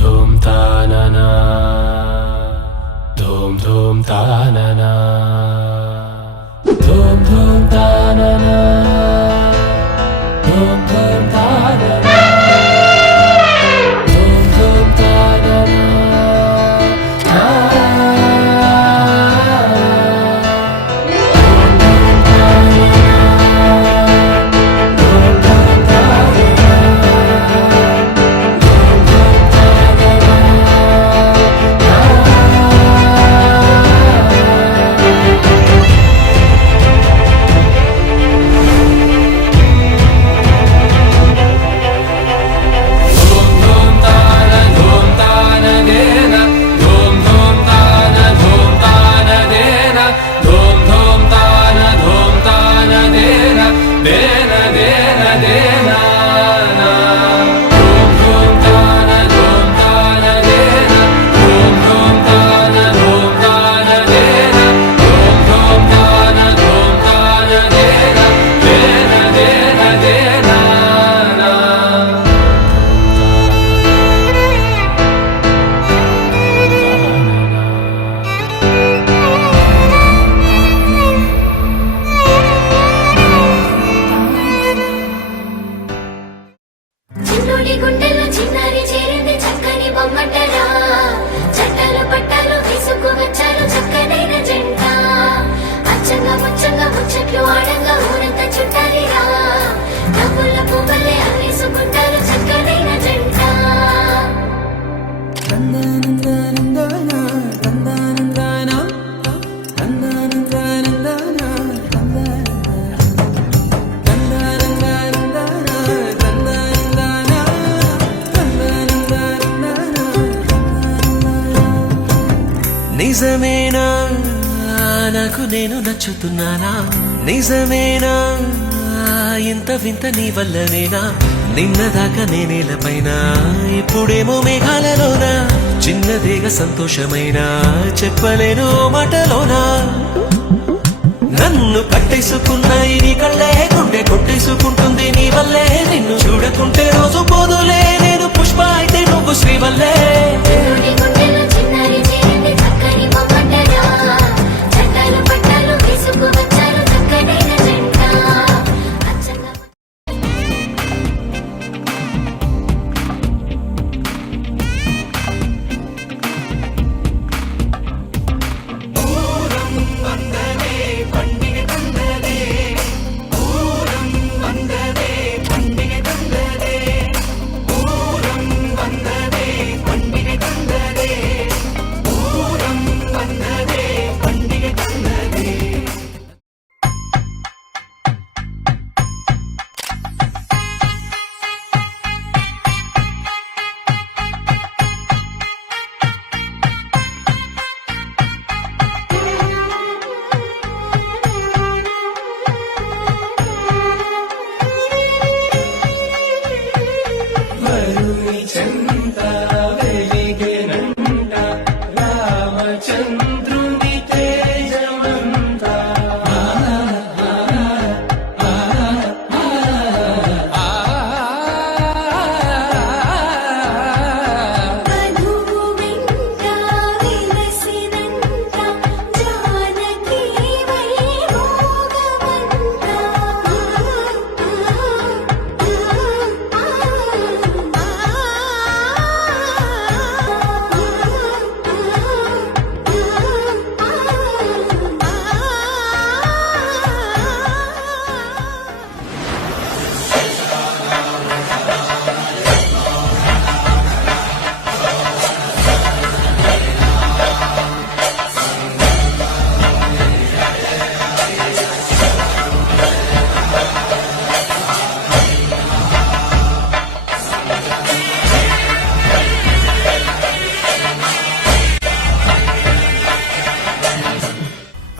धूम तानना धूम धूम तानना धूम धूम तानना धूम धूम तानना धूम धूम तानना నిజమేనా నాకు నేను నచ్చుతున్నానా నిజమేనా ఇంత వింత నీ వల్లనేనా నిన్నదాకా నేనేలపైన ఇప్పుడేమో మేఘాలలోనా చిన్నదేగా సంతోషమైనా చెప్పలేను మాటలోనా నన్ను కట్టేసుకున్నాయి నీ కళ్ళే గుండె కొట్టేసుకుంటుంది నీ వల్లే నిన్ను చూడకుంటే రోజు పోదులే నేను పుష్ప అయితే నువ్వు శ్రీవల్లే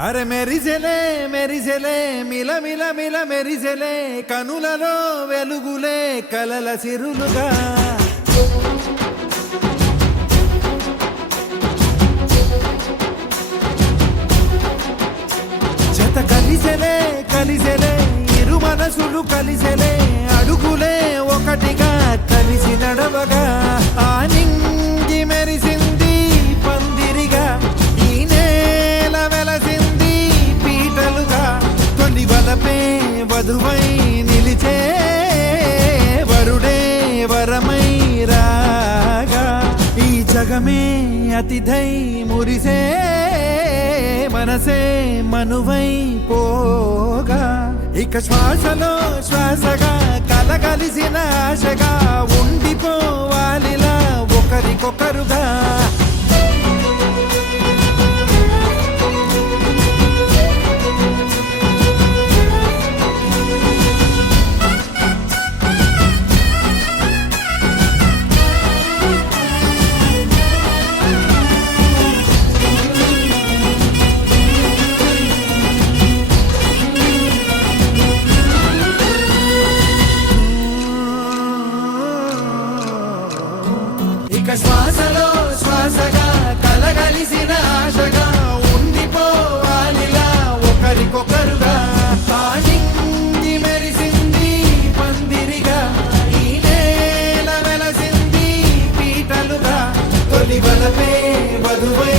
అరే మెరిసెలే మిల మిల మిల మెరిసెలే కనులలో వెలుగులే కలల సిరులుగా జత కలిసెలే ఇరు మనసులు కలిసెలే అడుగులే ఒకటిగా కలిసి నడవగా ఆ మధువై నిలిచే వరుడే వరమై రాగా ఈ జగమే అతిథై మురిసే మనసే మనువై పోగా ఇక శ్వాసలో శ్వాసగా కలగలిసిన ఆశగా ఉండిపోవాలిలా ఒకరికొకరుగా ఇక శ్వాసలో శ్వాసగా కలగలిసిన ఆశగా ఉండిపోవాలిలా ఒకరికొకరుగా ఆనింగి మెరిసింది పందిరిగా ఈ నేల వెలసింది పీటలుగా తొలి వలపే వధువై